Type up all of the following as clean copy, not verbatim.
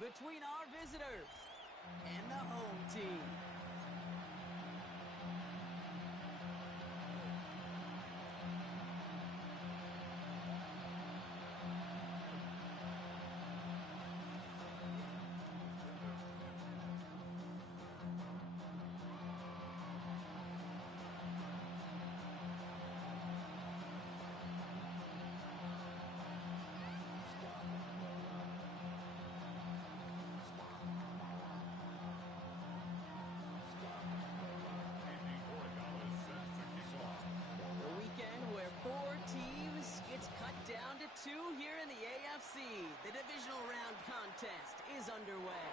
between our visitors and the home team. It's cut down to 2 here in the AFC. The divisional round contest is underway.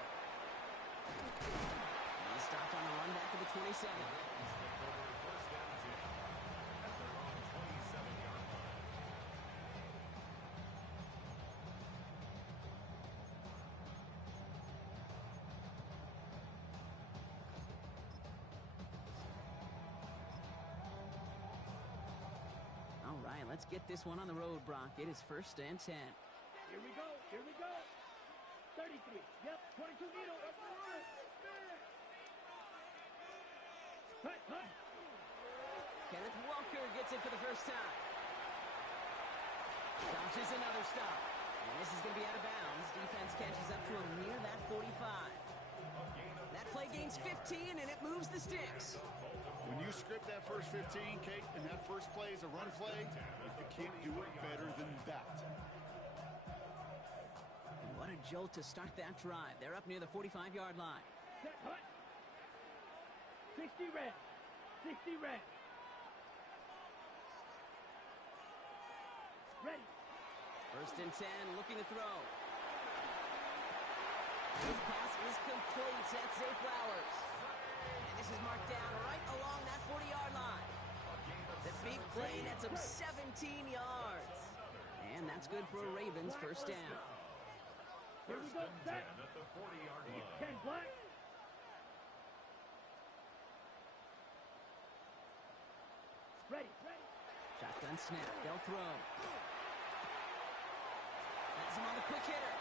He stopped on the run back to the 27. All right, let's get this one on the road, Brock. It is 1st and 10. Here we go. 33. Yep, 22 needle. Cut. Kenneth Walker gets it for the first time. Dodges another stop. And this is going to be out of bounds. Defense catches up to him near that 45. That play gains 15, and it moves the sticks. When you script that first 15, Kate, and that first play is a run play, you can't do it better than that. And what a jolt to start that drive. They're up near the 45-yard line. Set, hut. 60 red. 60 red. Ready. 1st and 10, looking to throw. His pass is complete. That's Zay Flowers. And this is marked down right along that 40-yard line. The big play nets him 17 yards. And that's good for a Ravens first down. Here we go, set. At the 40-yard line. 10 black. Ready. Shotgun snap. They'll throw. That's him on the quick hitter.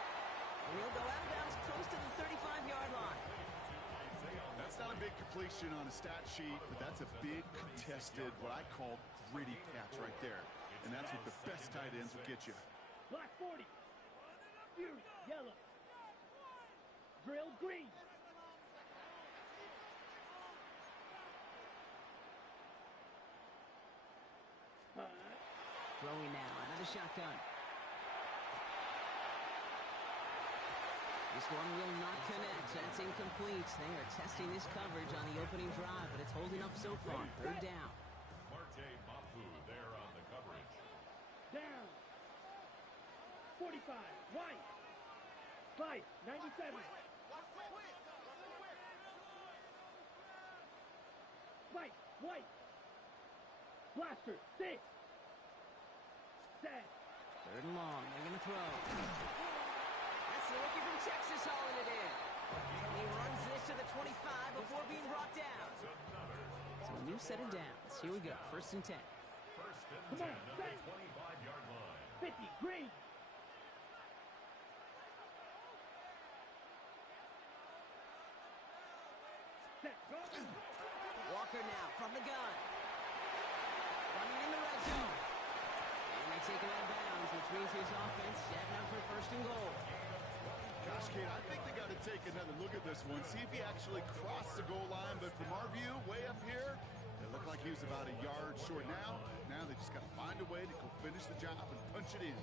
And he'll go out of bounds close to the 35-yard line. That's not a big completion on a stat sheet, but that's a big contested, what I call gritty catch right there. And that's what the best tight ends will get you. Black 40. Fury, yellow. Drill, green. Throwing now out of the shotgun. This one will not connect. That's incomplete. They are testing this coverage on the opening drive, but it's holding up so far. 3rd down. Marte Mapu there on the coverage. Down. 45. White. 5. 97. White. Blaster. 6. Set. 3rd and long. They're going to throw. That's the rookie from Texas hauling it in. And he runs this to the 25 before being brought down. So a new set of downs. Here we go. 1st and 10. 1st and 10 at the 25-yard line. 50. Green. Set. Go. Walker now from the gun. Running in the red zone. And they take him out of bounds, which means his offense setting up for 1st and goal. Gosh, Kate, I think they got to take another look at this one, see if he actually crossed the goal line. But from our view, way up here, it looked like he was about a yard short. Now they just got to find a way to go finish the job and punch it in.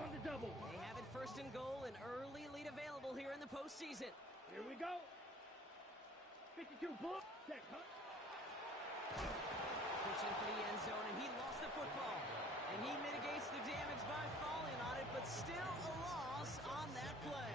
On the double. They have it 1st and goal, an early lead available here in the postseason. Here we go. 52 book. Set. Pushing for the end zone, and he lost the football. And he mitigates the damage by falling on it, but still a loss on that play.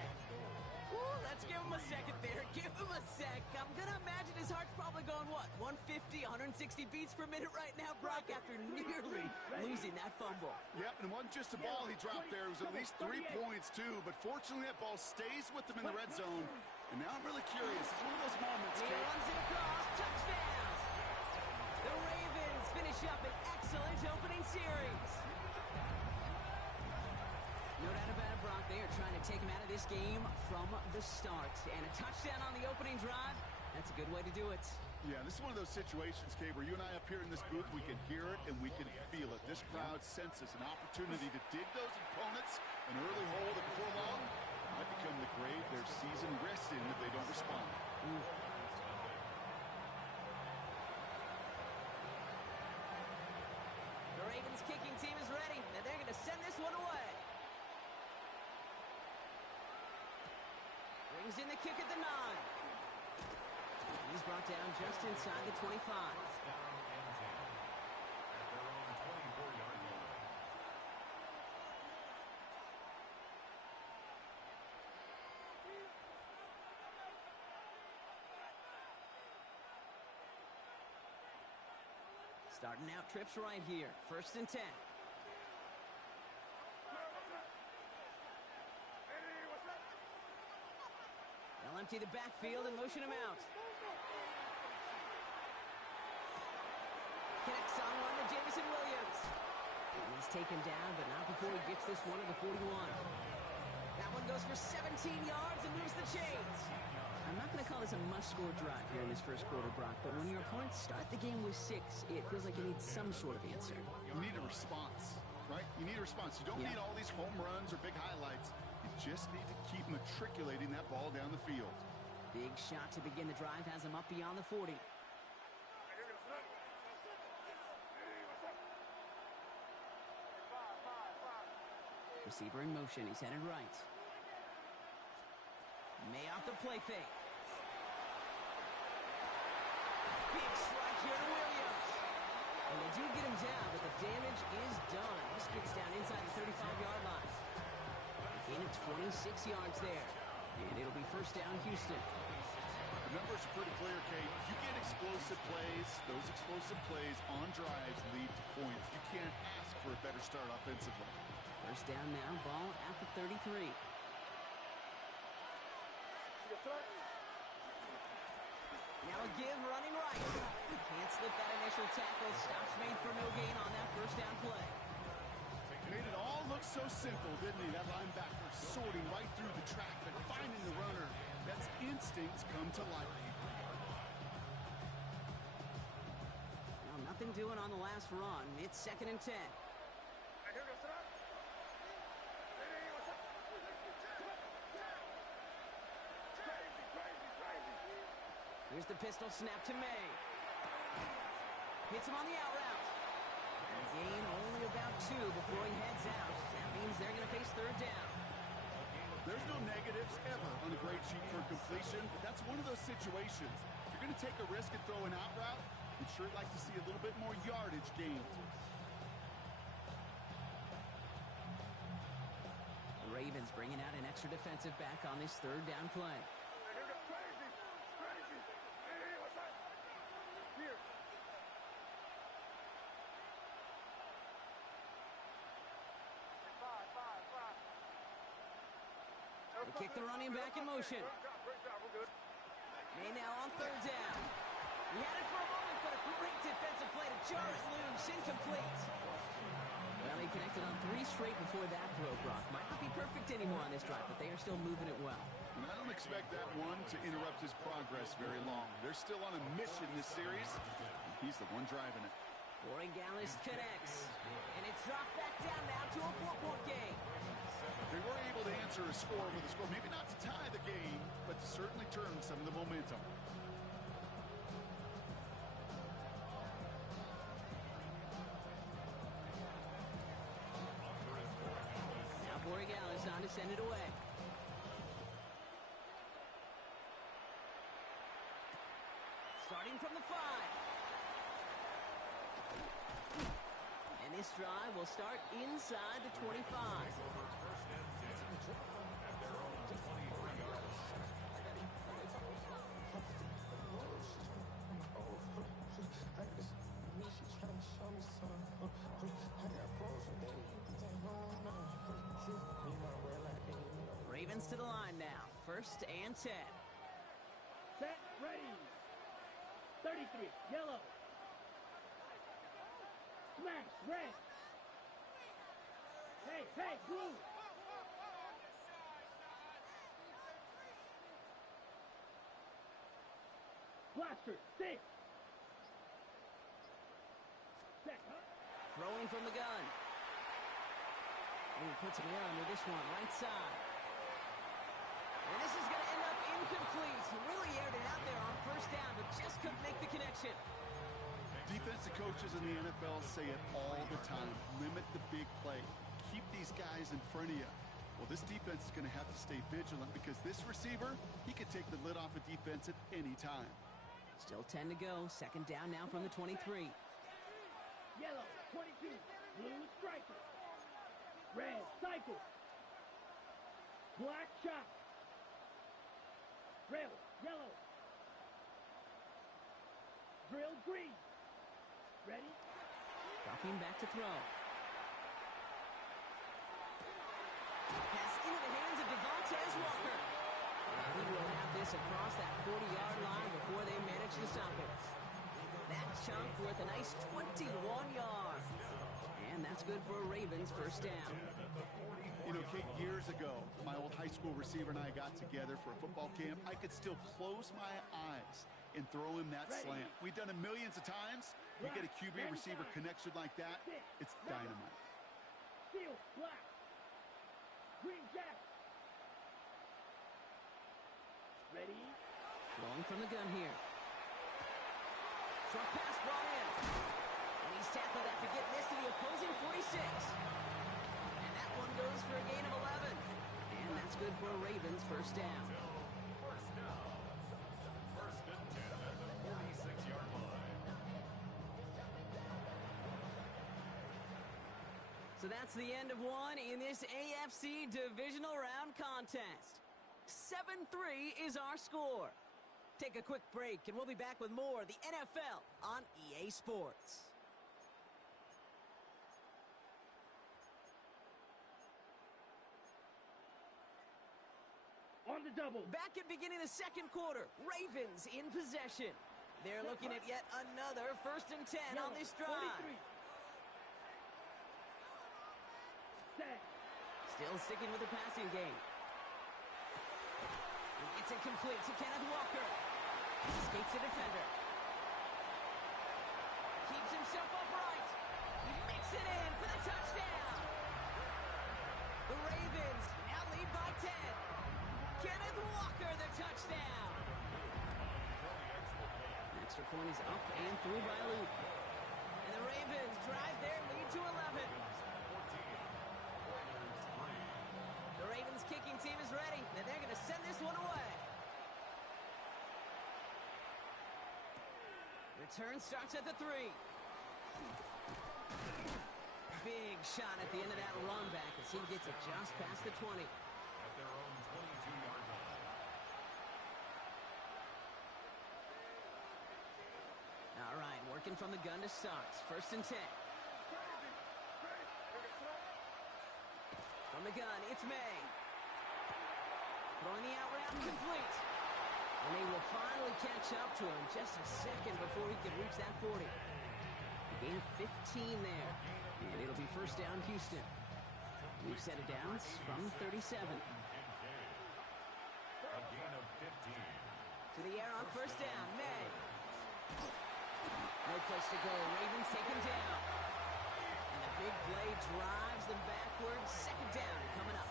Ooh, let's give him a second there. Give him a sec. I'm going to imagine his heart's probably going, what, 150, 160 beats per minute right now, Brock, after nearly losing that fumble. Yep, and it wasn't just a ball he dropped there. It was at least 3 points, too. But fortunately, that ball stays with him in the red zone. And now I'm really curious. It's one of those moments, He runs it across. Touchdown! The Ravens finish up an excellent opening series. take him out of this game from the start. And a touchdown on the opening drive, that's a good way to do it. Yeah, this is one of those situations, Kay, where you and I up here in this booth, we can hear it and we can feel it. This crowd senses an opportunity to dig those opponents an early hole that before long might become the grave their season rests in if they don't respond. The Ravens kicking team is ready, and they're going to send this one away. Brings in the kick at the 9. He's brought down just inside the 25. Starting out trips right here. 1st and 10. They'll empty the backfield and motion him out. Connects on one to Jamison Williams. He's taken down, but not before he gets this one to the 41. That one goes for 17 yards and moves the chains. I'm not going to call this a must-score drive here in this first quarter, Brock, but when your opponents start the game with 6, it feels like you need some sort of answer. You need a response, right? You need a response. You don't need all these home runs or big highlights. You just need to keep matriculating that ball down the field. Big shot to begin the drive has him up beyond the 40. Receiver in motion. He's headed right. May off the play fake. Big strike here to Williams. And they do get him down, but the damage is done. This gets down inside the 35-yard line. Gain of 26 yards there. And it'll be 1st down, Houston. The numbers are pretty clear, Kate. You get explosive plays. Those explosive plays on drives lead to points. You can't ask for a better start offensively. 1st down now, ball at the 33. Now a give running right. Can't slip that initial tackle. Stops made for no gain on that 1st down play. Made it all look so simple, didn't he? That linebacker sorting right through the traffic, finding the runner. That's instincts come to life. Well, nothing doing on the last run. It's 2nd and 10. Here's the pistol snap to May. Hits him on the out route. And a gain only about 2 before he heads out. That means they're going to face 3rd down. There's no negatives ever on a grade sheet for completion, but that's one of those situations. If you're going to take a risk and throw an out route, you'd sure like to see a little bit more yardage gained. The Ravens bringing out an extra defensive back on this 3rd down play. Kick the running back in motion. May now on 3rd down. He had it for a moment, but a great defensive play to jar it loose. Incomplete. Well, he connected on 3 straight before that throw, Brock. Might not be perfect anymore on this drive, but they are still moving it well. And I don't expect that one to interrupt his progress very long. They're still on a mission this series. He's the one driving it. Borregales connects. And it's dropped back down now to a 4-point game. They were able to answer a score with a score. Maybe not to tie the game, but to certainly turn some of the momentum. Now Borregales on to send it away. Starting from the 5. And this drive will start inside the 25. Ravens to the line now. 1st and 10. Set, ready. 33, yellow. Smash, red. Hey, blue. Blaster, 6. Set, huh? Throwing from the gun. And he puts him air under this one, right side. And this is going to end up incomplete. Really aired it out there on first down, but just couldn't make the connection. Defensive coaches in the NFL say it all the time. Limit the big play. Keep these guys in front of you. Well, this defense is going to have to stay vigilant because this receiver, he could take the lid off a defense at any time. Still 10 to go. Second down now from the 23. Yellow, 22. Blue, striker. Red, cycle. Black, shot. Rebel, yellow. Drill, green. Ready? Dropping back to throw. Pass into the hands of Devontae Walker. He will have this across that 40-yard line before they manage to stop it. That chunk worth a nice 21 yards. And that's good for a Ravens first down. You know, Kate, years ago, my old high school receiver and I got together for a football camp. I could still close my eyes and throw him that slant. We've done it millions of times. You get a QB receiver connection like that, it's dynamite. Steel, black. Green jack. Ready? Throwing from the gun here. Short pass brought in. And he's tackled after getting this to the opposing 46. And that one goes for a gain of 11. And that's good for a Ravens first down. First down. First and 10 at the 46-yard line. So that's the end of one in this AFC Divisional Round contest. 7-3 is our score. Take a quick break, and we'll be back with more of the NFL on EA Sports. On the double. Back at beginning of the second quarter, Ravens in possession. They're looking at yet another first and 10 on this drive. 43. Set. Still sticking with the passing game. It's incomplete to Kenneth Walker. Escapes the defender. Keeps himself upright. He makes it in for the touchdown. The Ravens now lead by 10. Kenneth Walker, the touchdown. Extra point is up and through by Luke. And the Ravens drive their lead to 11. The Ravens kicking team is ready, and they're going to send this one away. Return starts at the 3. Big shot at the end of that run back as he gets it just past the 20. At their own 22-yard line. All right, working from the gun to start. First and 10. From the gun, it's May. Throwing the out route complete. And they will finally catch up to him just a second before he can reach that 40. A gain of 15 there. And it'll be first down Houston. We've set it down from 37. A gain of 15. To the air on first down, May. No place to go. Ravens take him down. And the big play drives them backwards. Second down coming up.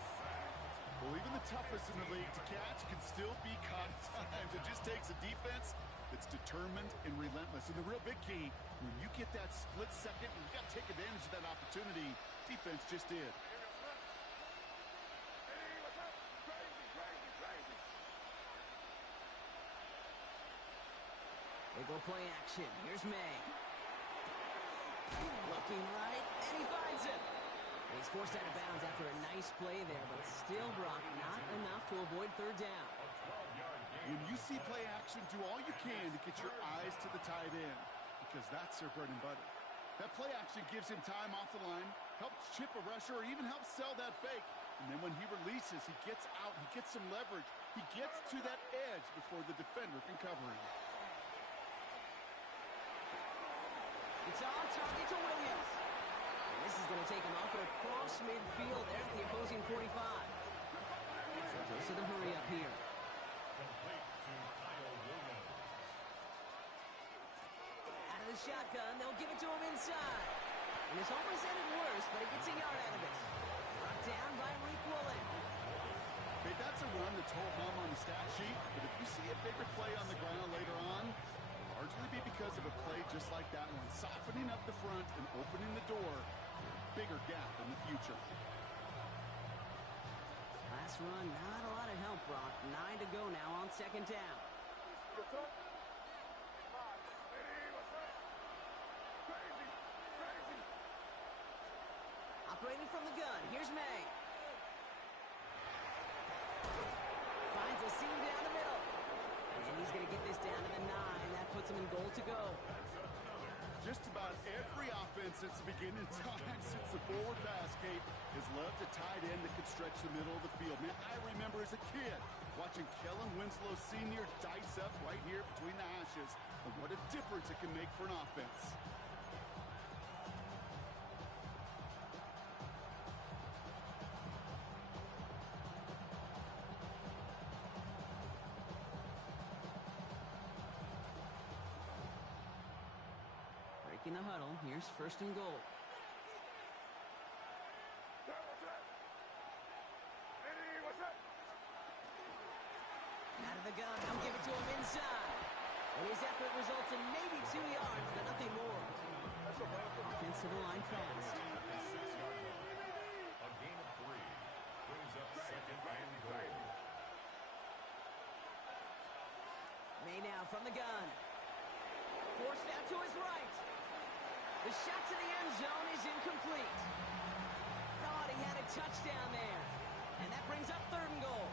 Well, even the toughest in the league to catch can still be caught at times. It just takes a defense that's determined and relentless. And the real big key, when you get that split second, you got to take advantage of that opportunity. Defense just did. They go play action. Here's May. Looking right, and he finds him. He's forced out of bounds after a nice play there, but still, Brock, not enough to avoid third down. When you see play action, do all you can to get your eyes to the tight end, because that's their bread and butter. That play action gives him time off the line, helps chip a rusher, or even helps sell that fake. And then when he releases, he gets out, he gets some leverage. He gets to that edge before the defender can cover him. It's on target to Williams. And this is going to take him up and across midfield there at the opposing 45. So goes to the hurry up here. Complete to Kyle Williams. the shotgun. They'll give it to him inside. And this almost ended worse, but he gets a yard out of it. Brought down by Reek Woolen. Hey, that's a run that's ho-hum on the stat sheet, but if you see a bigger play on the ground later on, it'll largely be because of a play just like that one, softening up the front and opening the door for a bigger gap in the future. Last run, not a lot of help, Brock. 9 to go now on second down. Operating from the gun, here's May. Finds a seam down the middle. And he's going to get this down to the 9. That puts him in goal to go. Just about every offense since the beginning of time, since the forward pass, Kate, has loved a tight end that could stretch the middle of the field. Man, I remember as a kid watching Kellen Winslow Sr. dice up right here between the hashes. And what a difference it can make for an offense. In the huddle, here's first and goal. Out of the gun, they'll give it to him inside. And his effort results in maybe 2 yards, but nothing more. Offense to the line fast. A gain of 3 brings up second and goal. May now from the gun. Forced out to his right. The shot to the end zone is incomplete. Thought he had a touchdown there. And that brings up third and goal.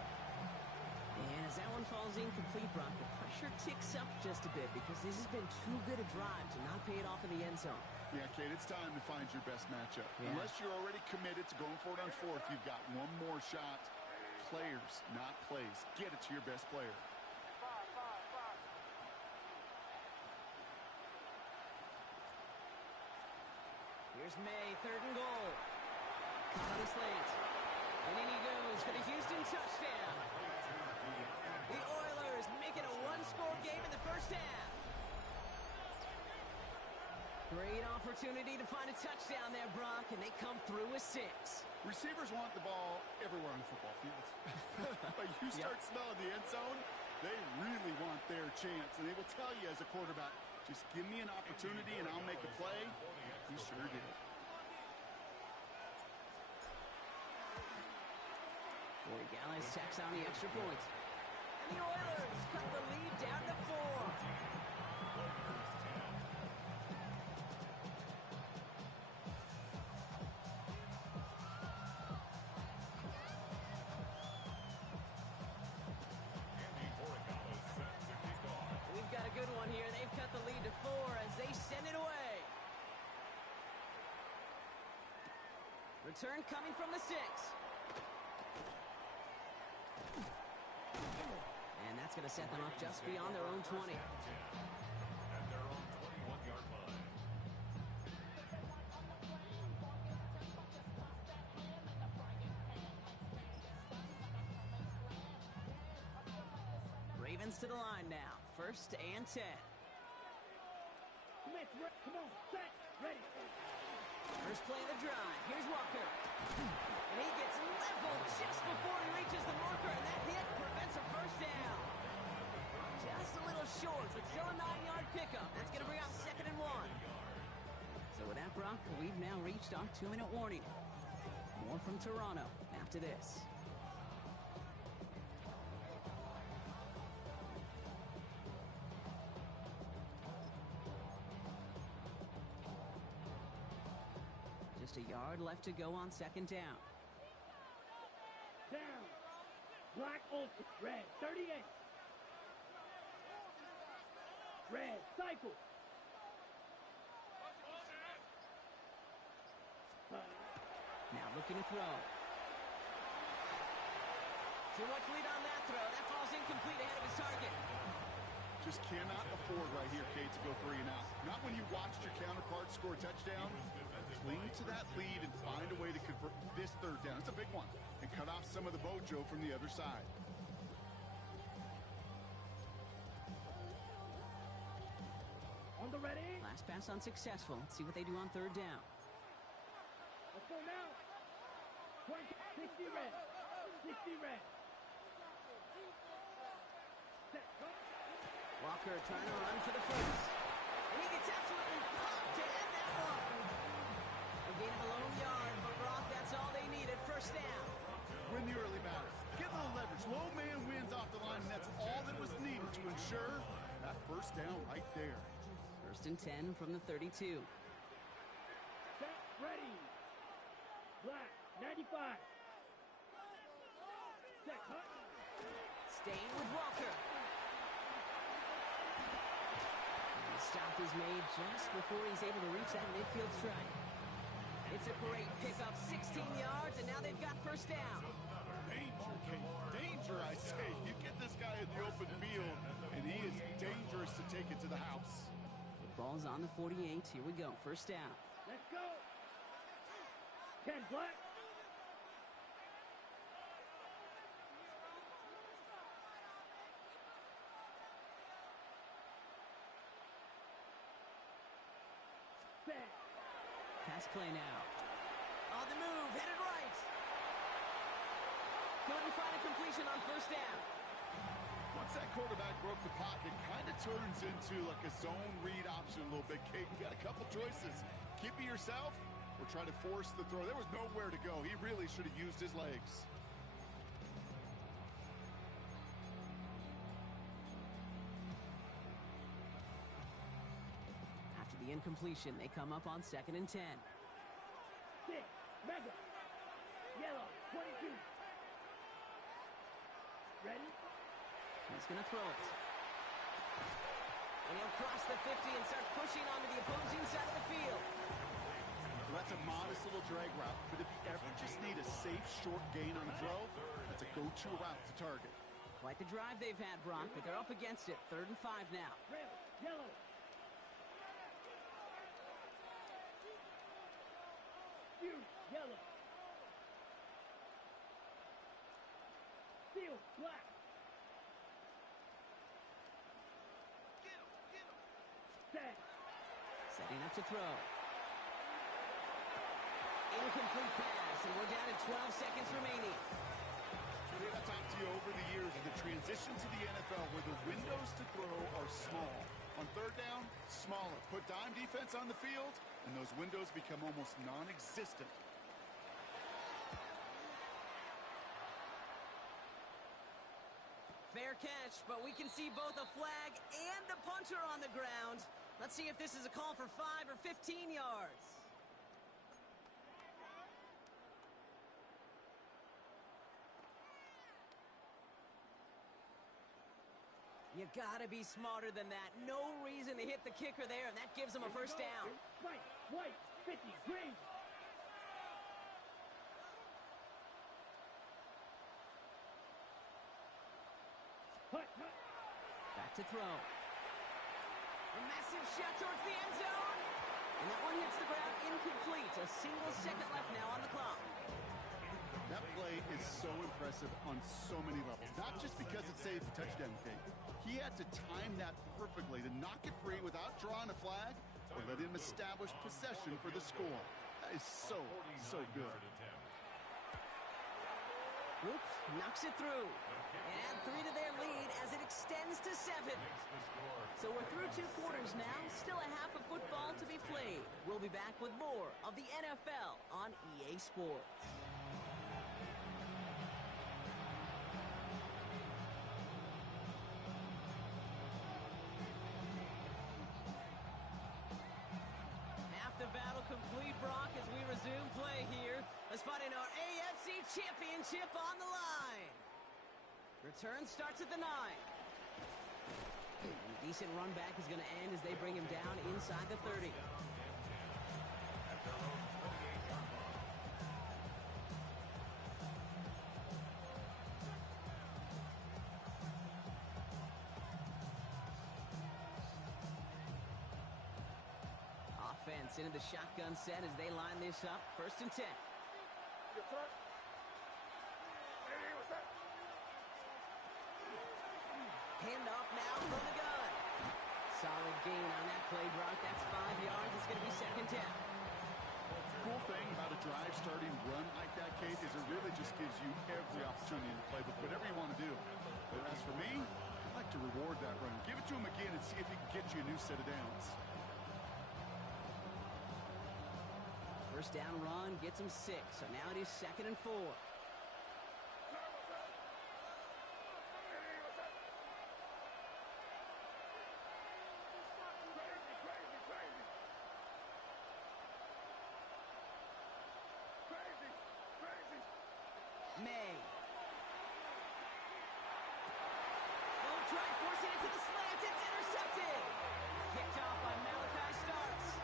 And as that one falls incomplete, Brock, the pressure ticks up just a bit because this has been too good a drive to not pay it off in the end zone. Yeah, Kate, it's time to find your best matchup. Yeah. Unless you're already committed to going for it on fourth, you've got one more shot. Players, not plays. Get it to your best player. Here's May, third and goal. Caught on the slant. And in he goes for the Houston touchdown. The Oilers make it a one-score game in the first half. Great opportunity to find a touchdown there, Brock, and they come through with 6. Receivers want the ball everywhere on the football field. But you start smelling the end zone, they really want their chance. And they will tell you as a quarterback, just give me an opportunity and I'll make a play. He sure did. Boy, Gallis tacks on the extra point. And the Oilers cut the lead down to 4. We've got a good one here. They've cut the lead to 4 as they send it away. Return coming from the 6. And that's going to set them up just beyond their own 20. At their own 21-yard line. Ravens to the line now. First and 10. Come on, set, ready. First play of the drive. Here's Walker. And he gets leveled just before he reaches the marker, and that hit prevents a first down. Just a little short, but still a 9-yard pickup. That's going to bring out second and 1. So with that, Brock, we've now reached our 2-minute warning. More from Toronto after this. Just a yard left to go on second down. Down. Black Ultra. Red, 38. Red, cycle. Now looking to throw. Too much lead on that throw. That falls incomplete ahead of his target. Just cannot afford right here, Kate, to go 3 and out. Not when you watched your counterpart score a touchdown. Cling to that lead and find a way to convert this third down. It's a big one. And cut off some of the mojo from the other side. On the ready. Last pass unsuccessful. Let's see what they do on third down. Let's go now. 60 red. 60 red. Set. Go. Walker trying to run for the first. And he gets absolutely popped to end that one. A gain of a lone yard, but Brock, that's all they needed. First down. Win the early batters. Get a little leverage. Low man wins off the line, and that's all that was needed to ensure that first down right there. First and 10 from the 32. Set. Ready. Black. 95. Set. Cut. Staying with Walker. And the stop is made just before he's able to reach that midfield strike. It's a great pickup, 16 yards, and now they've got first down. Danger, Kate. Danger, I say. You get this guy in the open field, and he is dangerous to take it to the house. The ball's on the 48. Here we go. First down. Let's go. 10 black. Set. Pass play now. On the move, headed right. Couldn't find a completion on first down. Once that quarterback broke the pocket, kind of turns into like a zone read option a little bit. Kate, you got a couple choices. Keep it yourself or try to force the throw. There was nowhere to go. He really should have used his legs. After the incompletion, they come up on 2nd and 10. 6. Mega. Yellow. 22. Ready? He's going to throw it. And he'll cross the 50 and start pushing onto the opposing side of the field. Well, that's a modest little drag route, but if you ever just need a safe, short gain on a throw, that's a go-to route to target. Quite the drive they've had, Brock, but they're up against it. 3rd and 5 now. Red. Yellow. Fuse. Yellow. Steel. Black. Set. Setting up to throw. Incomplete pass, and we're down to 12 seconds remaining. Dave, I've talked to you over the years of the transition to the NFL where the windows to throw are small. On third down, smaller. Put dime defense on the field, and those windows become almost non-existent. Fair catch, but we can see both a flag and the punter on the ground. Let's see if this is a call for 5 or 15 yards. You gotta be smarter than that. No reason to hit the kicker there, and that gives them a first down. Right, white, 50, green. Hut, hut. Back to throw. A massive shot towards the end zone. And that one hits the ground incomplete. A single second left now on the clock. That play is so impressive on so many levels. Not just because it saves a touchdown kick. He had to time that perfectly to knock it free without drawing a flag or let him establish possession for the score. That is so good. Oops, knocks it through. And add 3 to their lead as it extends to 7. So we're through 2 quarters now. Still a half of football to be played. We'll be back with more of the NFL on EA Sports. The battle complete, Brock, as we resume play here. A spot in our AFC Championship on the line. Return starts at the 9. And a decent run back is going to end as they bring him down inside the 30. Offense into the shotgun set as they line this up. 1st and 10. Hand off now from the gun. Saw Solid gain on that play, Brock. That's 5 yards. It's going to be second down. Cool thing about a drive starting run like that, Kate, is it really just gives you every opportunity to play with whatever you want to do. But as for me, I'd like to reward that run. Give it to him again and see if he can get you a new set of downs. First down run gets him 6. So now it is 2nd and 4. May. Don't try forcing it to the slant. It's intercepted. Picked off by Malachi Starks.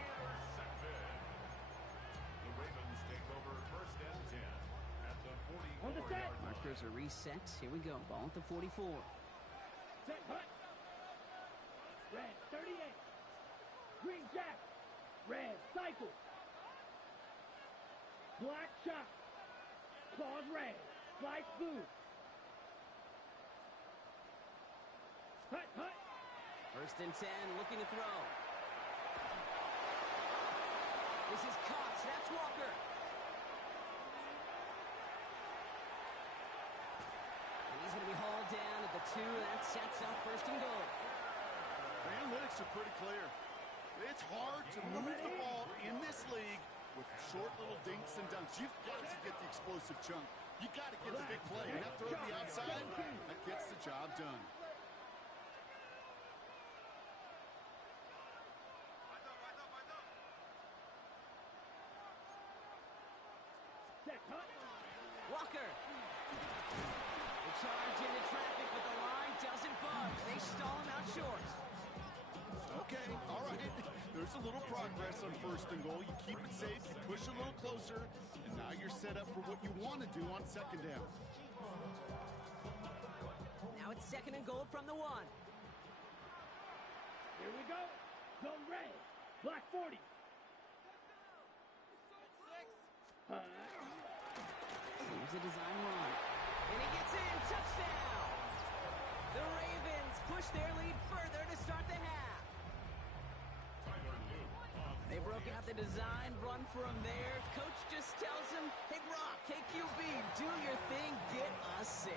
Intercepted. The Ravens take over first and 10 at the On the set. 44-yard line. Markers are reset. Here we go. Ball at the 44. Set, hut. Red, 38. Green jack. Red, cycle. Black shot. Claws red. Slice blue. Hut, hut. First and 10, looking to throw. This is caught. That's Walker. And he's going to be hauled down at the 2. That sets up first and goal. The analytics are pretty clear. It's hard to move the ball in this league with short little dinks and dunks. You've got to get the explosive chunk. You got to get the big play. And that throw to the outside, that gets the job done. Set, hut. Walker. The charge into traffic, but the line doesn't budge. They stall him out short. Okay, all right. There's a little progress on first and goal. You keep it safe, you push a little closer, and now you're set up for what you want to do on second down. Now it's 2nd and goal from the 1. Here we go. Zone red. Black 40. Hut. Here's a design run. And he gets in. Touchdown! The Ravens push their lead further to start the half. They broke out the design, run for him there. Coach just tells him, hey, Brock, KQB, do your thing, get us 6.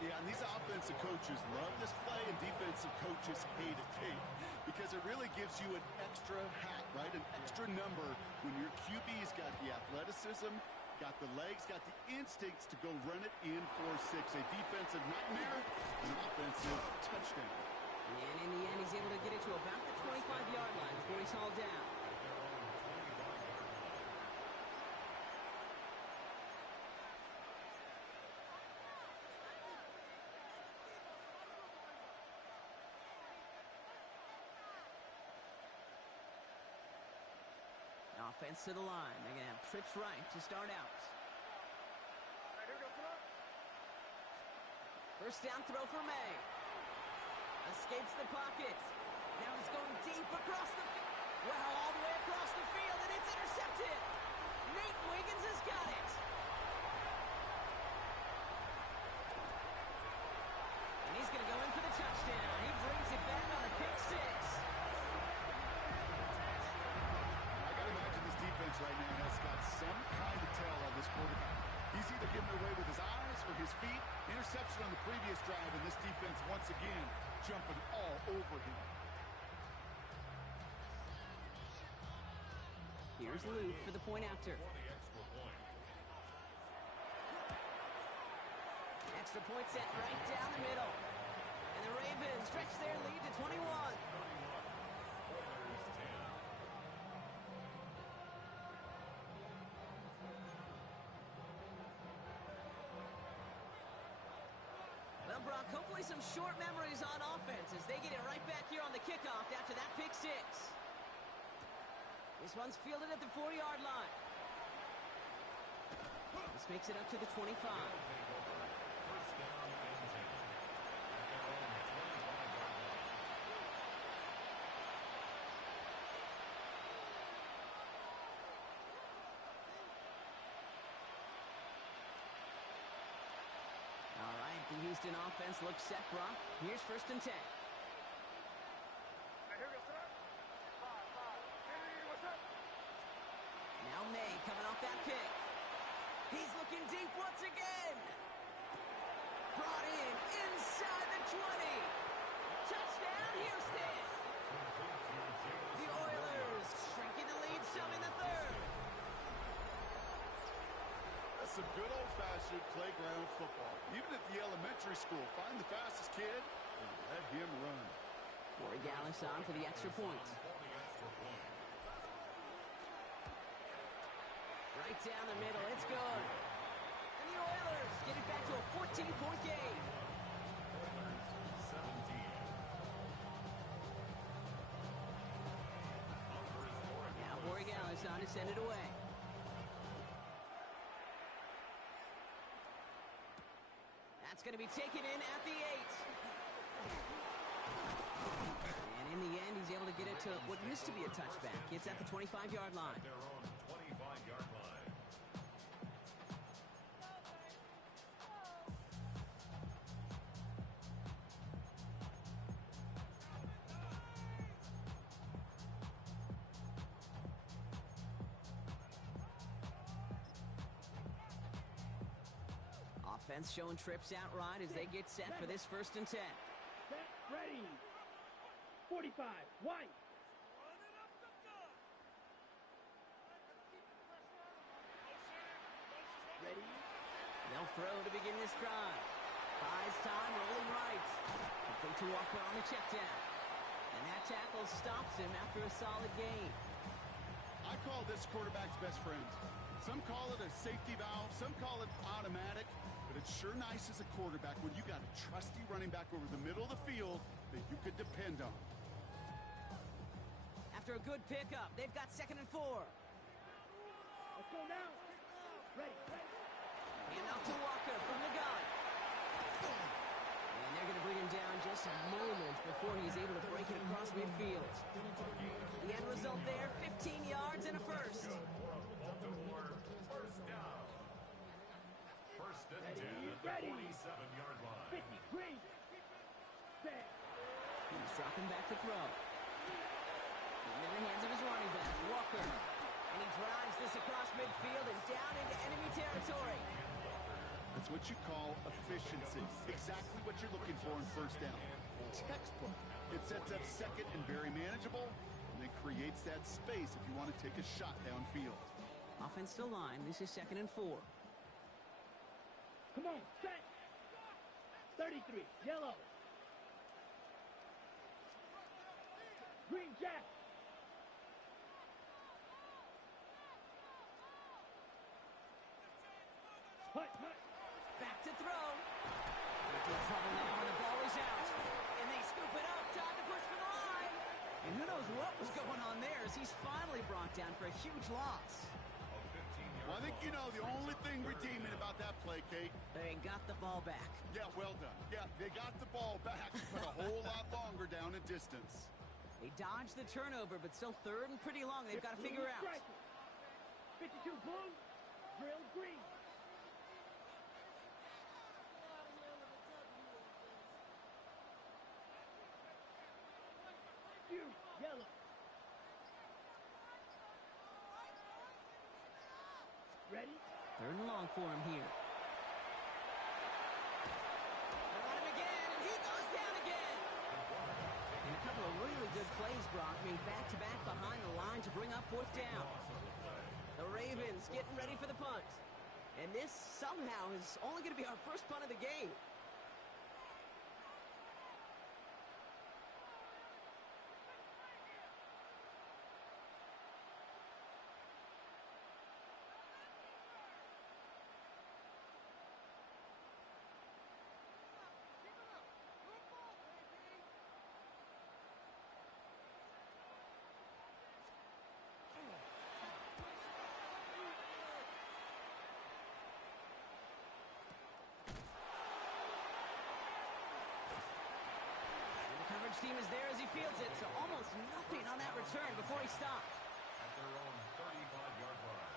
Yeah, and these offensive coaches love this play, and defensive coaches hate it, Kate, because it really gives you an extra hat, right? An extra number when your QB's got the athleticism, got the legs, got the instincts to go run it in for 6. A defensive nightmare, an offensive touchdown. And in the end, he's able to get it to about the 25-yard line before he's hauled down. Offense to the line. They're going to have trips right to start out. First down throw for May. Escapes the pocket. Now he's going deep across the field. Well, all the way across the field, and it's intercepted. Nate Wiggins has got it. And he's going to go in for the touchdown. He brings it back on a pick 6. Right now has got some kind of tell on this quarterback. He's either giving away with his eyes or his feet. Interception on the previous drive, and this defense once again jumping all over him. Here's Luke for the point after. Extra point set right down the middle. And the Ravens stretch their lead to 21. Brock, hopefully some short memories on offense as they get it right back here on the kickoff after that pick 6. This one's fielded at the 4-yard line. This makes it up to the 25. The Houston offense looks set, Brock. Here's 1st and 10. Now May coming off that pick. He's looking deep once again. Brought in inside the 20. Touchdown, Houston. The Oilers shrinking the lead some in the 3rd. That's some good old-fashioned playground football. Even at the elementary school, find the fastest kid and let him run. Corey Gallis on for the extra point. Right down the middle, it's good. And the Oilers get it back to a 14-point game. Now Corey Gallis on to send it away. That's going to be taken in at the 8. And in the end, he's able to get it to what used to be a touchback. It's at the 25-yard line. Their own 25-yard line. Offense showing trips out right as they get set for this 1st and 10. Set, ready. 45, White. Ready. They'll throw to begin this drive. Buys time, rolling right. Complete to Walker on the check down. And that tackle stops him after a solid gain. I call this quarterback's best friend. Some call it a safety valve, some call it automatic, but it's sure nice as a quarterback when you got a trusty running back over the middle of the field that you could depend on. After a good pickup, they've got 2nd and 4. Let's go now. Ready, ready. And off to Walker from the gun. And they're going to bring him down just a moment before he's able to break it across midfield. The end result there, 15 yards and a first. First down. 1st and 10 at the 47-yard line. 50, green. Set. He's dropping back to throw. Into the hands of his running back, Walker. And he drives this across midfield and down into enemy territory. That's what you call efficiency. Exactly what you're looking for in 1st down. Textbook. It sets up 2nd and very manageable, and it creates that space if you want to take a shot downfield. Offense still line. This is 2nd and 4. Come on, set. 33, yellow. Green jack. Hut, hut. Back to throw. Into trouble now, and the ball is out. And they scoop it up. Time to push for the line. And who knows what was going on there as he's finally brought down for a huge loss. Well, I think you know the only thing redeeming about that play, Kate. They got the ball back. Yeah, well done. Yeah, they got the ball back, but a whole lot longer down in distance. They dodged the turnover, but still 3rd and pretty long. They've got to figure out. 52 blue, drill green. You, yellow. Ready? 3rd and long for him here. They're on him again, and he goes down again. And a couple of really good plays, Brock, made back-to-back behind the line to bring up 4th down. The Ravens getting ready for the punt. And this somehow is only going to be our first punt of the game. Team is there as he fields it, so almost nothing on that return before he stopped. At their own 35-yard line.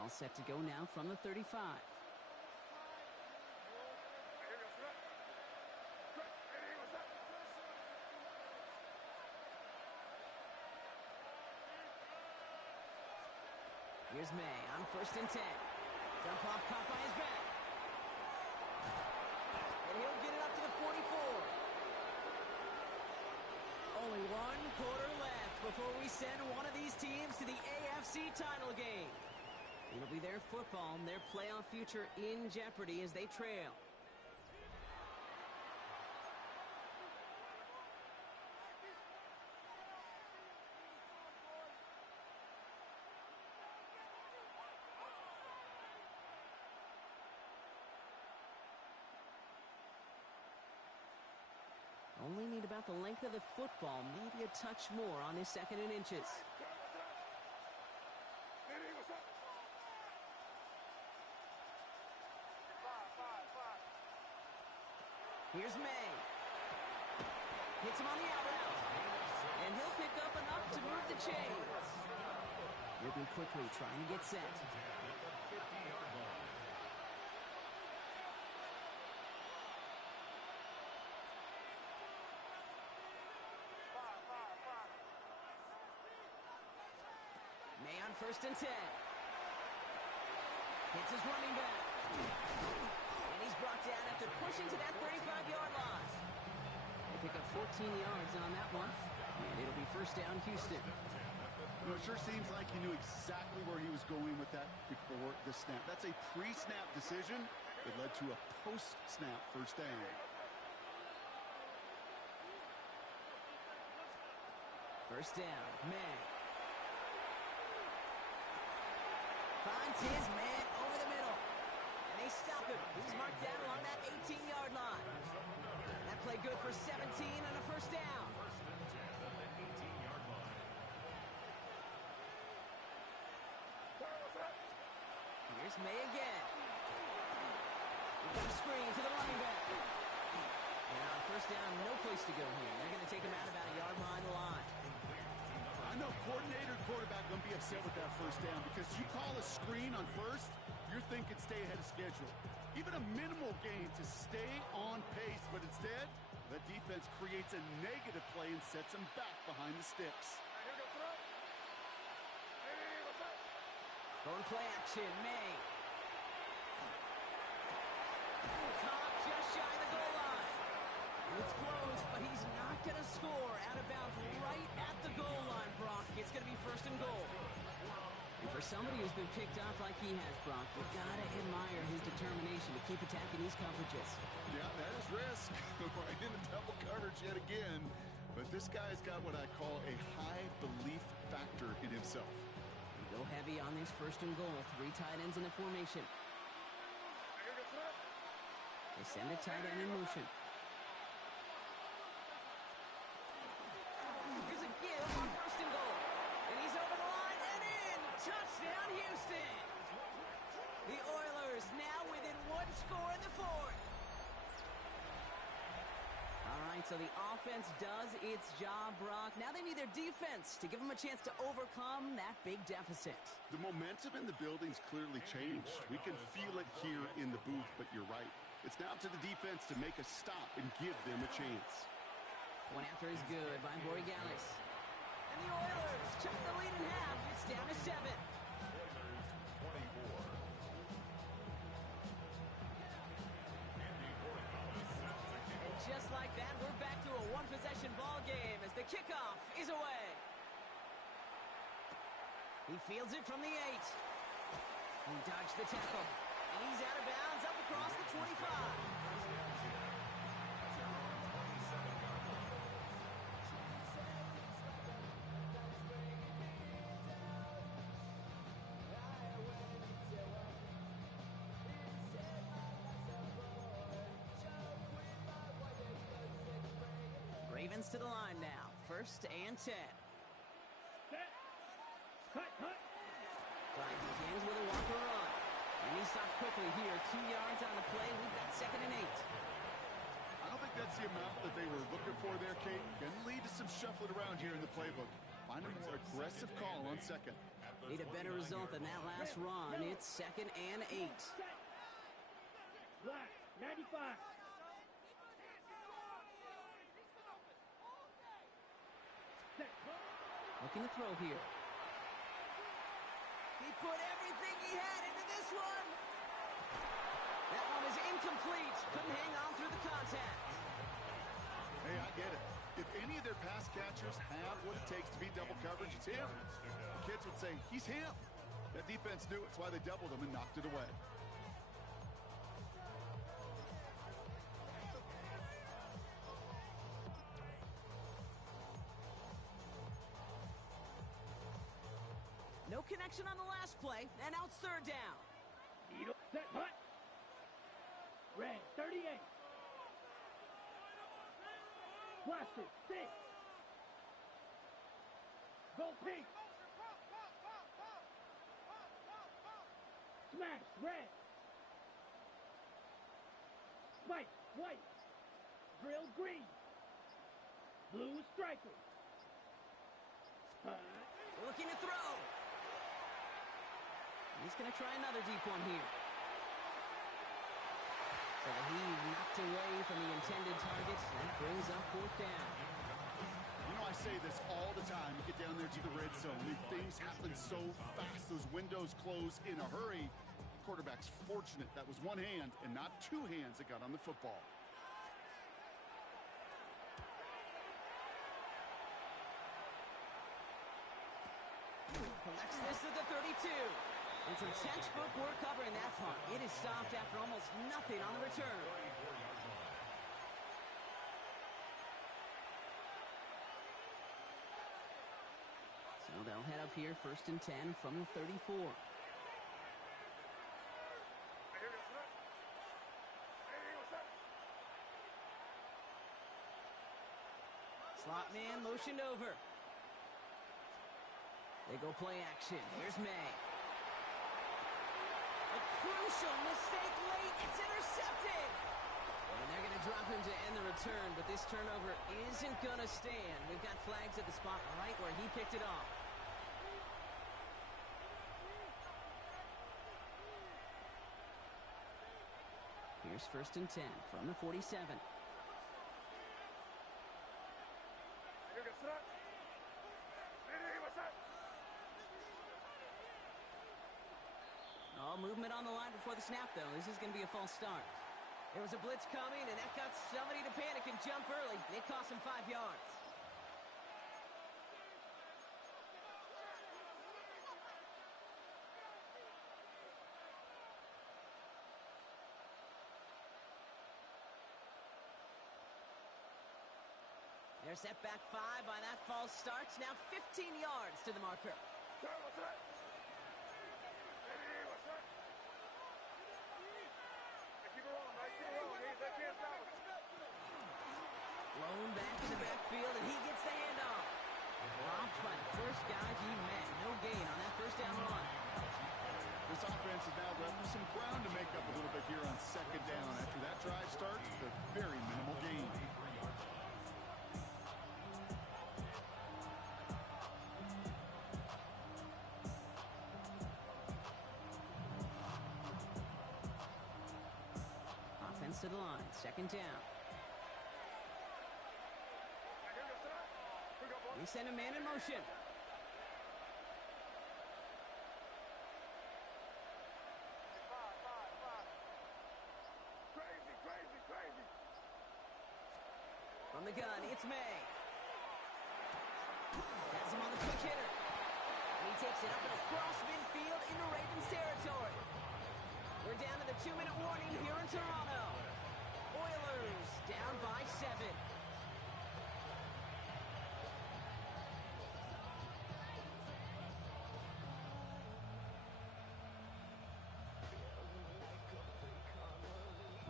All set to go now from the 35. Here's May on 1st and 10. Dump off caught by his back. And he'll get it up to the 44. Only 1 quarter left before we send one of these teams to the AFC title game. It'll be their football and their playoff future in jeopardy as they trail. Only need about the length of the football, maybe a touch more on this 2nd and inches. Here's May. Hits him on the out route. And he'll pick up enough to move the chains. Moving quickly, trying to get set. May on 1st and 10. Hits his running back. And he's brought down after pushing to that 35-yard line. They pick up 14 yards on that one. And it'll be 1st down Houston. Well, it sure seems like he knew exactly where he was going with that before the snap. That's a pre-snap decision that led to a post-snap 1st down. First down, May. Finds his man over the middle. And they stop him. He's marked down along that 18-yard line. That play good for 17 and a 1st down. Here's May again. We've got a screen to the running back. And on 1st down, no place to go here. They're going to take him out about a yard behind the line. I know coordinator and quarterback going to be upset with that 1st down because you call a screen on 1st, you're thinking stay ahead of schedule. Even a minimal gain to stay on pace, but instead, the defense creates a negative play and sets them back behind the sticks. Going play action, May. Caught just shy of the goal line. It's close, but he's not going to score out of bounds right at the goal line, Brock. It's going to be 1st and goal. And for somebody who's been picked off like he has, Brock, you got to admire his determination to keep attacking these coverages. Yeah, that is risk. Right in the double coverage yet again. But this guy's got what I call a high belief factor in himself. They go heavy on this 1st and goal. 3 tight ends in the formation. They send a tight end in motion. Here's a give on 1st and goal. And he's over the line and in. Touchdown, Houston. The Oilers now within 1 score in the 4th. All right, so the offense does its job, Brock. Now they need their defense to give them a chance to overcome that big deficit. The momentum in the building's clearly changed. We can feel it here in the booth, but you're right. It's now to the defense to make a stop and give them a chance. One after is good by Borregales. And the Oilers chop the lead in half. It's down to 7. And just like that, we're back to a one-possession ball game as the kickoff is away. He fields it from the 8. He dodged the tackle. And he's out of bounds up across the 25. Ravens to the line now. 1st and 10. Set. Cut. Drive begins with a walker run. And he stops quickly here. 2 yards on the play. We've got 2nd and 8. I don't think that's the amount that they were looking for there, Kate. Going to lead to some shuffling around here in the playbook. Find a more aggressive call on 2nd. Need a better result than that last run. It's 2nd and 8. Black, 95. Looking to throw here. He put everything he had into this one. That one is incomplete. Couldn't hang on through the contact. Hey, I get it. If any of their pass catchers have what it takes to beat double coverage, it's him. The kids would say, he's him. That defense knew it. That's why they doubled him and knocked it away. No connection on the last play, and now it's 3rd down. Needle, set, hut. Red, 38. Blaster, 6. Go pink. Smash, red. Spike, white. Drill, green. Blue, striker. Looking to throw. He's going to try another deep one here. So the heave knocked away from the intended target. That brings up 4th down. You know, I say this all the time. You get down there to the red zone, and things happen so fast. Those windows close in a hurry. Quarterback's fortunate that was one hand and not two hands that got on the football. Collects this at the 32. And some textbook work covering that punt. It is stopped after almost nothing on the return. So they'll head up here 1st and 10 from the 34. Slot man motioned over. They go play action. Here's May. A crucial mistake late. It's intercepted. And they're going to drop him to end the return, but this turnover isn't going to stand. We've got flags at the spot right where he picked it off. Here's 1st and 10 from the 47. Oh, movement on the line before the snap, though. This is going to be a false start. There was a blitz coming, and that got somebody to panic and jump early. It cost him 5 yards. They're set back 5 by that false start. Now 15 yards to the marker. Blown back in the backfield, and he gets the handoff. Dropped by the first guy he met. No gain on that 1st down run. This offense is now left with some ground to make up a little bit here on 2nd down. After that drive starts, a very minimal gain. Offense to the line, 2nd down. We send a man in motion. Crazy. From the gun, it's May. Has him on the quick hitter. He takes it up and across midfield into Ravens territory. We're down to the 2-minute warning here in Toronto. Oilers down by 7.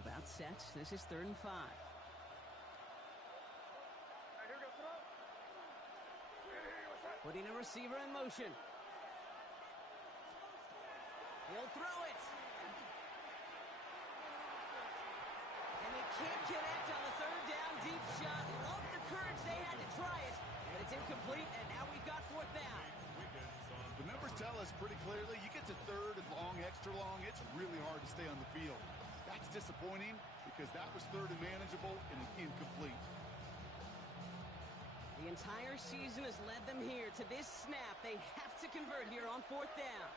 About set. This is 3rd and 5. Putting a receiver in motion. He'll throw it. And they can't connect on the 3rd down deep shot. Love the courage they had to try it, but it's incomplete, and now we've got 4th down. The numbers tell us clearly. You get to third and long, extra long, it's really hard to stay on the field. That's disappointing because that was third and manageable and incomplete. The entire season has led them here to this snap. They have to convert here on fourth down.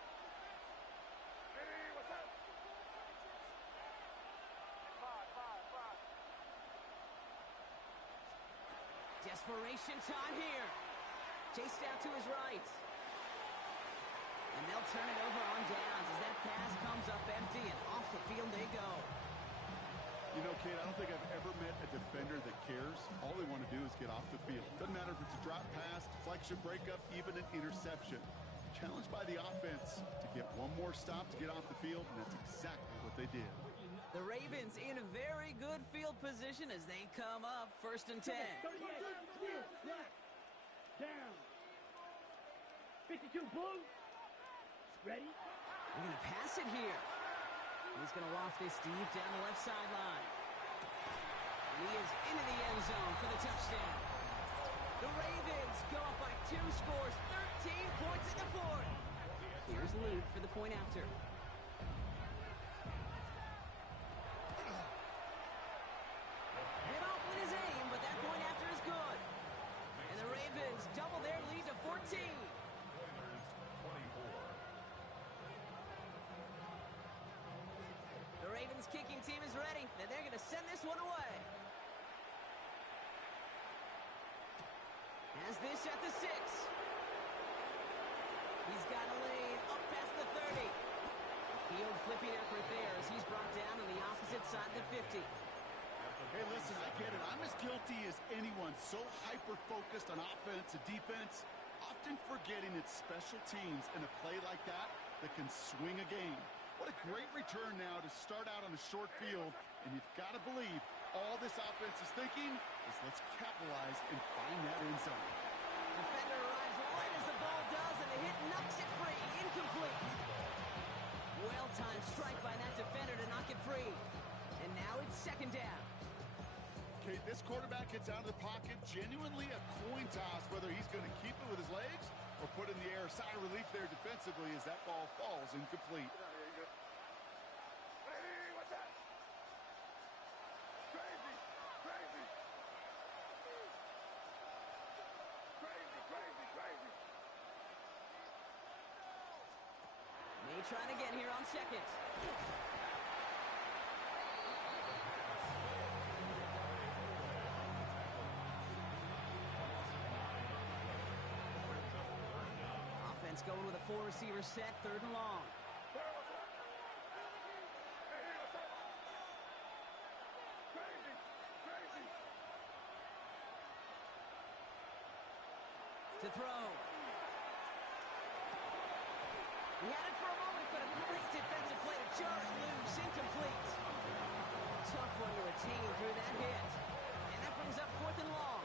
Desperation time here. Chased out to his right. And they'll turn it over on downs as that pass comes up empty and off the field they go. You know, Kate, I don't think I've ever met a defender that cares. All they want to do is get off the field. Doesn't matter if it's a drop pass, deflection, breakup, even an interception. Challenged by the offense to get one more stop to get off the field, and that's exactly what they did. The Ravens in a very good field position as they come up first and 10. Down. 52, blue. Ready? They're going to pass it here. He's going to loft this deep down the left sideline. He is into the end zone for the touchdown. The Ravens go up by 2 scores, 13 points in the fourth. Here's Luke for the point after. Hit off with his aim, but that point after is good. And the Ravens double their lead to 14. The Ravens kicking team is ready, and they're going to send this one away. Has this at the 6. He's got a lane up past the 30. Field flipping effort there as he's brought down on the opposite side of the 50. Hey, listen, I get it. I'm as guilty as anyone. So hyper-focused on offense and defense, often forgetting it's special teams in a play like that can swing a game. What a great return now to start out on a short field, and you've got to believe all this offense is thinking is let's capitalize and find that end zone. Defender arrives right as the ball does, and the hit knocks it free. Incomplete. Well-timed strike by that defender to knock it free. And now it's second down. Okay, this quarterback gets out of the pocket, genuinely a coin toss whether he's going to keep it with his legs or put in the air. Sigh of relief there defensively as that ball falls incomplete. May try it again here on second. Offense going with a 4-receiver set, third and long. To throw. He had it for a moment, but a great defensive play to jar it loose. Incomplete. Tough one to retain through that hit. And that brings up fourth and long.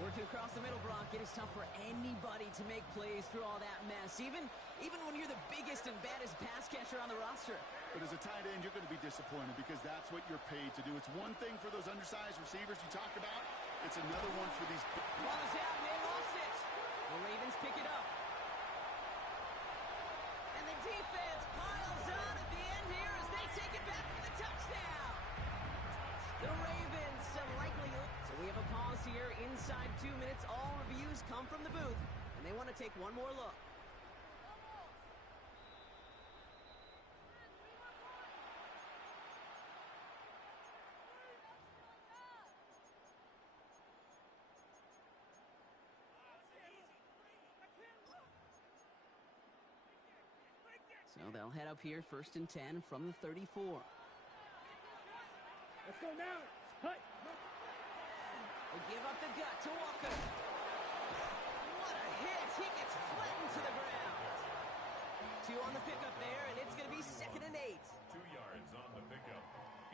Working across the middle, Brock, it is tough for anybody to make plays through all that mess, even when you're the biggest and baddest pass catcher on the roster. But as a tight end, you're going to be disappointed because that's what you're paid to do. It's one thing for those undersized receivers you talk about. It's another one for these. Ball is out, and they lost it. The Ravens pick it up. And the defense piles on at the end here as they take it back for the touchdown. The Ravens likely. So we have a pause here inside 2 minutes. All reviews come from the booth, and they want to take one more look. So they'll head up here, first and 10 from the 34. Let's go now. Hut. They give up the gut to Walker. What a hit. He gets flattened to the ground. 2 on the pickup there, and it's going to be second and 8. 2 yards on the pickup.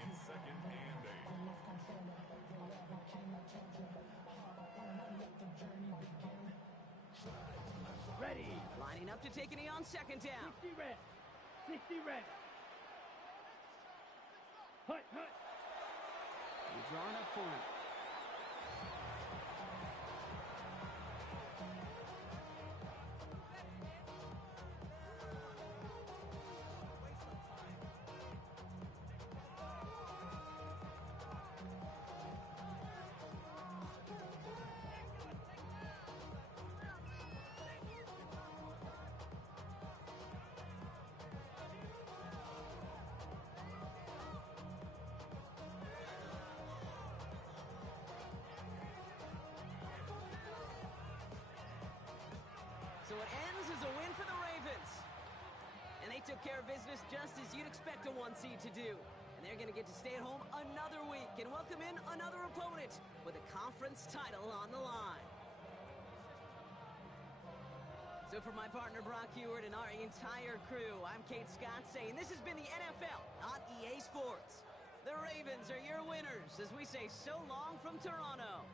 It's second and 8. Ready. Lining up to take a knee on second down. 60 red. 60 red. Hut. He's drawing up for him. So it ends as a win for the Ravens. And they took care of business just as you'd expect a 1 seed to do. And they're going to get to stay at home another week and welcome in another opponent with a conference title on the line. So for my partner Brock Heward and our entire crew, I'm Kate Scott saying this has been the NFL on EA Sports. The Ravens are your winners as we say so long from Toronto.